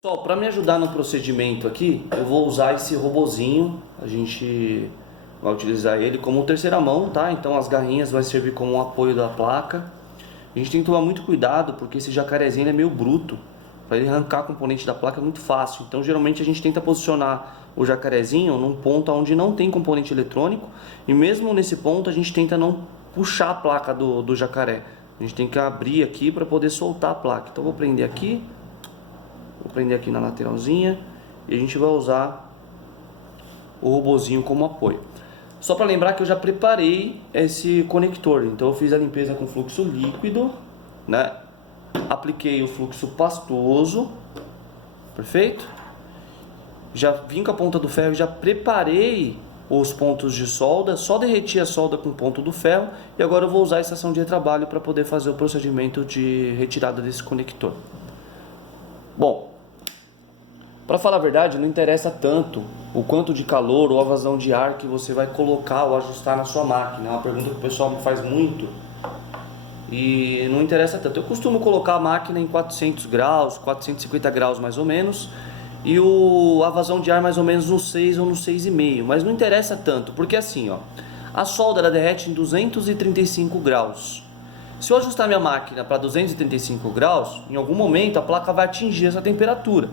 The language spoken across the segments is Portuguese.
Pessoal, para me ajudar no procedimento aqui, eu vou usar esse robozinho. A gente vai utilizar ele como terceira mão, tá? Então as garrinhas vai servir como um apoio da placa. A gente tem que tomar muito cuidado porque esse jacarezinho ele é meio bruto. Para ele arrancar a componente da placa é muito fácil. Então geralmente a gente tenta posicionar o jacarezinho num ponto onde não tem componente eletrônico. E mesmo nesse ponto a gente tenta não puxar a placa do jacaré. A gente tem que abrir aqui para poder soltar a placa. Então eu vou prender aqui. Vou prender aqui na lateralzinha e a gente vai usar o robozinho como apoio. Só para lembrar que eu já preparei esse conector, então eu fiz a limpeza com fluxo líquido, né? Apliquei o fluxo pastoso, perfeito? Já vim com a ponta do ferro, já preparei os pontos de solda, só derreti a solda com o ponto do ferro e agora eu vou usar a estação de retrabalho para poder fazer o procedimento de retirada desse conector. Bom, para falar a verdade, não interessa tanto o quanto de calor ou a vazão de ar que você vai colocar ou ajustar na sua máquina. É uma pergunta que o pessoal me faz muito e não interessa tanto. Eu costumo colocar a máquina em 400 graus, 450 graus mais ou menos, e a vazão de ar mais ou menos no 6 ou no 6,5, mas não interessa tanto, porque assim, ó, a solda ela derrete em 235 graus. Se eu ajustar minha máquina para 235 graus, em algum momento a placa vai atingir essa temperatura.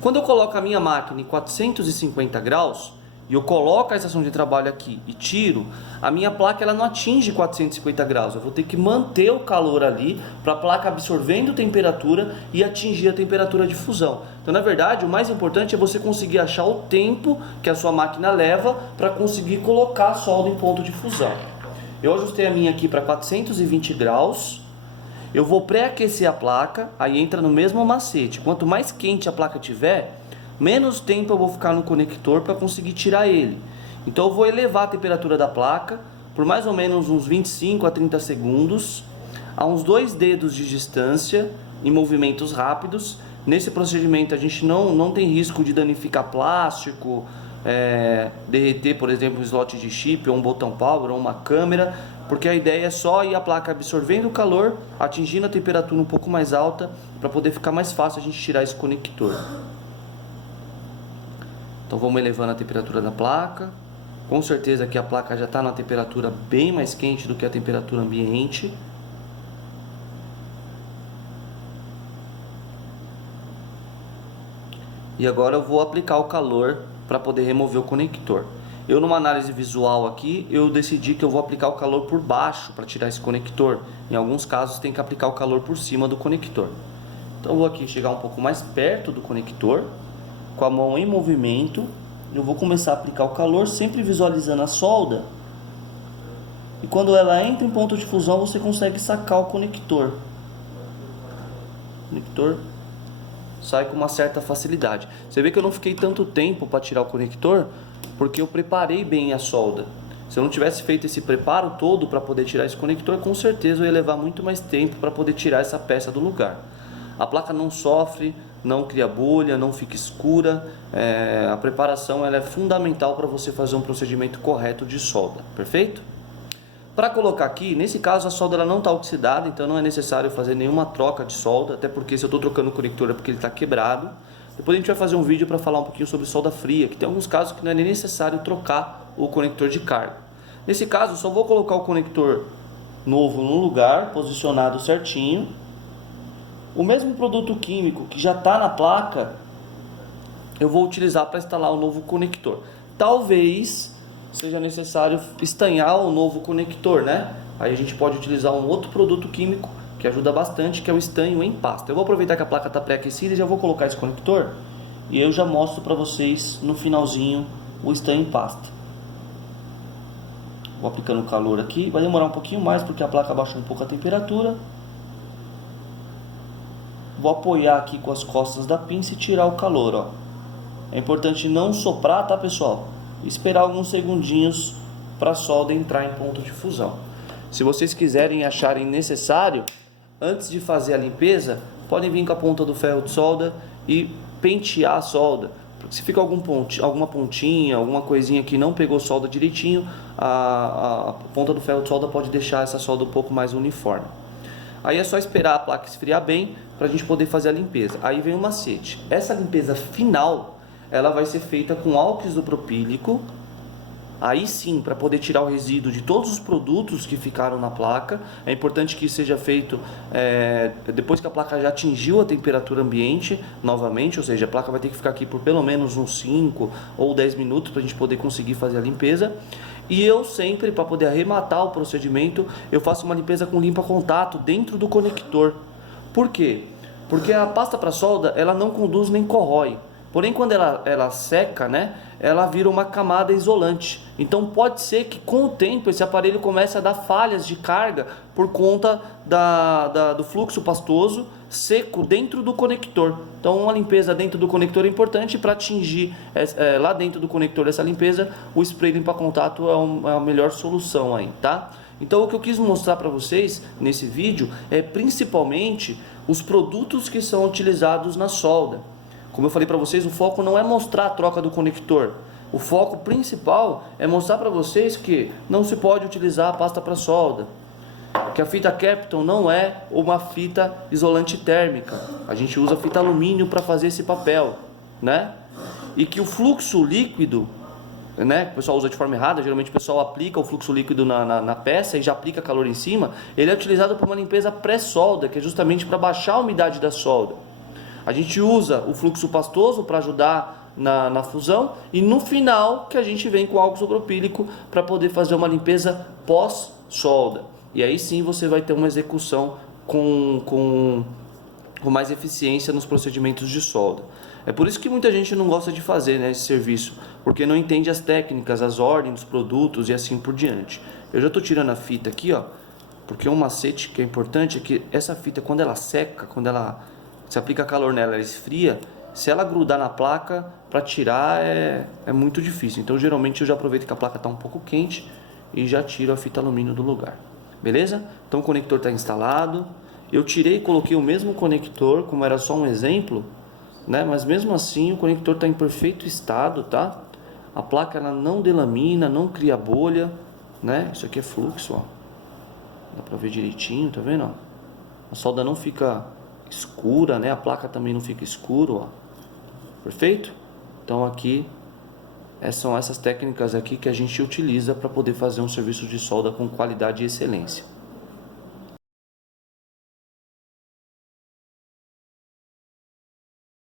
Quando eu coloco a minha máquina em 450 graus e eu coloco a estação de trabalho aqui e tiro, a minha placa ela não atinge 450 graus. Eu vou ter que manter o calor ali para a placa absorvendo temperatura e atingir a temperatura de fusão. Então, na verdade, o mais importante é você conseguir achar o tempo que a sua máquina leva para conseguir colocar a solda em ponto de fusão. Eu ajustei a minha aqui para 420 graus. Eu vou pré-aquecer a placa, aí entra no mesmo macete. Quanto mais quente a placa tiver, menos tempo eu vou ficar no conector para conseguir tirar ele. Então eu vou elevar a temperatura da placa por mais ou menos uns 25 a 30 segundos, a uns 2 dedos de distância, em movimentos rápidos. Nesse procedimento a gente não tem risco de danificar plástico, derreter, por exemplo, um slot de chip, ou um botão power, ou uma câmera, porque a ideia é só ir a placa absorvendo o calor, atingindo a temperatura um pouco mais alta, para poder ficar mais fácil a gente tirar esse conector. Então vamos elevando a temperatura da placa. Com certeza que a placa já está na temperatura bem mais quente do que a temperatura ambiente. E agora eu vou aplicar o calor para poder remover o conector. Eu, numa análise visual aqui, eu decidi que eu vou aplicar o calor por baixo para tirar esse conector. Em alguns casos tem que aplicar o calor por cima do conector. Então eu vou aqui chegar um pouco mais perto do conector, com a mão em movimento. Eu vou começar a aplicar o calor, sempre visualizando a solda. E quando ela entra em ponto de fusão, você consegue sacar o conector. O conector sai com uma certa facilidade. Você vê que eu não fiquei tanto tempo para tirar o conector, porque eu preparei bem a solda. Se eu não tivesse feito esse preparo todo para poder tirar esse conector, com certeza eu ia levar muito mais tempo para poder tirar essa peça do lugar. A placa não sofre, não cria bolha, não fica escura. A preparação ela é fundamental para você fazer um procedimento correto de solda, perfeito? Para colocar aqui, nesse caso a solda ela não está oxidada, então não é necessário fazer nenhuma troca de solda, até porque se eu estou trocando o conector é porque ele está quebrado. Depois a gente vai fazer um vídeo para falar um pouquinho sobre solda fria, que tem alguns casos que não é nem necessário trocar o conector de carga. Nesse caso, eu só vou colocar o conector novo no lugar, posicionado certinho. O mesmo produto químico que já está na placa, eu vou utilizar para instalar o novo conector. Talvez seja necessário estanhar o novo conector, né? Aí a gente pode utilizar um outro produto químico que ajuda bastante, que é o estanho em pasta. Eu vou aproveitar que a placa está pré-aquecida e já vou colocar esse conector e eu já mostro para vocês no finalzinho o estanho em pasta. Vou aplicando o calor aqui, vai demorar um pouquinho mais porque a placa abaixou um pouco a temperatura. Vou apoiar aqui com as costas da pinça e tirar o calor, ó. É importante não soprar, tá, pessoal? Esperar alguns segundinhos para a solda entrar em ponto de fusão. Se vocês quiserem e acharem necessário, antes de fazer a limpeza, podem vir com a ponta do ferro de solda e pentear a solda. Se fica alguma pontinha, alguma coisinha que não pegou solda direitinho, a ponta do ferro de solda pode deixar essa solda um pouco mais uniforme. Aí é só esperar a placa esfriar bem para a gente poder fazer a limpeza. Aí vem o macete. Essa limpeza final, ela vai ser feita com álcool isopropílico. Aí sim, para poder tirar o resíduo de todos os produtos que ficaram na placa. É importante que isso seja feito depois que a placa já atingiu a temperatura ambiente novamente, ou seja, a placa vai ter que ficar aqui por pelo menos uns 5 ou 10 minutos para a gente poder conseguir fazer a limpeza. E eu sempre, para poder arrematar o procedimento, eu faço uma limpeza com limpa-contato dentro do conector. Por quê? Porque a pasta para solda, ela não conduz nem corrói. Porém, quando ela seca, né, ela vira uma camada isolante. Então pode ser que com o tempo esse aparelho comece a dar falhas de carga por conta do fluxo pastoso seco dentro do conector. Então uma limpeza dentro do conector é importante. Para atingir lá dentro do conector essa limpeza, o spray limpa-contato é a melhor solução aí, tá? Então o que eu quis mostrar para vocês nesse vídeo é principalmente os produtos que são utilizados na solda. Como eu falei para vocês, o foco não é mostrar a troca do conector. O foco principal é mostrar para vocês que não se pode utilizar a pasta para solda, que a fita Kapton não é uma fita isolante térmica. A gente usa fita alumínio para fazer esse papel, né? E que o fluxo líquido, né, que o pessoal usa de forma errada, geralmente o pessoal aplica o fluxo líquido na peça e já aplica calor em cima, ele é utilizado para uma limpeza pré-solda, que é justamente para baixar a umidade da solda. A gente usa o fluxo pastoso para ajudar na fusão e no final que a gente vem com álcool isopropílico para poder fazer uma limpeza pós-solda. E aí sim você vai ter uma execução com mais eficiência nos procedimentos de solda. É por isso que muita gente não gosta de fazer, né, esse serviço, porque não entende as técnicas, as ordens dos produtos e assim por diante. Eu já estou tirando a fita aqui, ó, porque um macete que é importante é que essa fita, quando ela seca, você aplica calor nela, ela esfria, se ela grudar na placa, para tirar é muito difícil. Então geralmente eu já aproveito que a placa está um pouco quente e já tiro a fita alumínio do lugar. Beleza? Então o conector está instalado. Eu tirei e coloquei o mesmo conector, como era só um exemplo, né? Mas mesmo assim o conector está em perfeito estado, tá? A placa ela não delamina, não cria bolha, né? Isso aqui é fluxo, ó. Dá para ver direitinho, tá vendo? Ó? A solda não fica escura, né? A placa também não fica escuro, ó. Perfeito? Então aqui são essas técnicas aqui que a gente utiliza para poder fazer um serviço de solda com qualidade e excelência.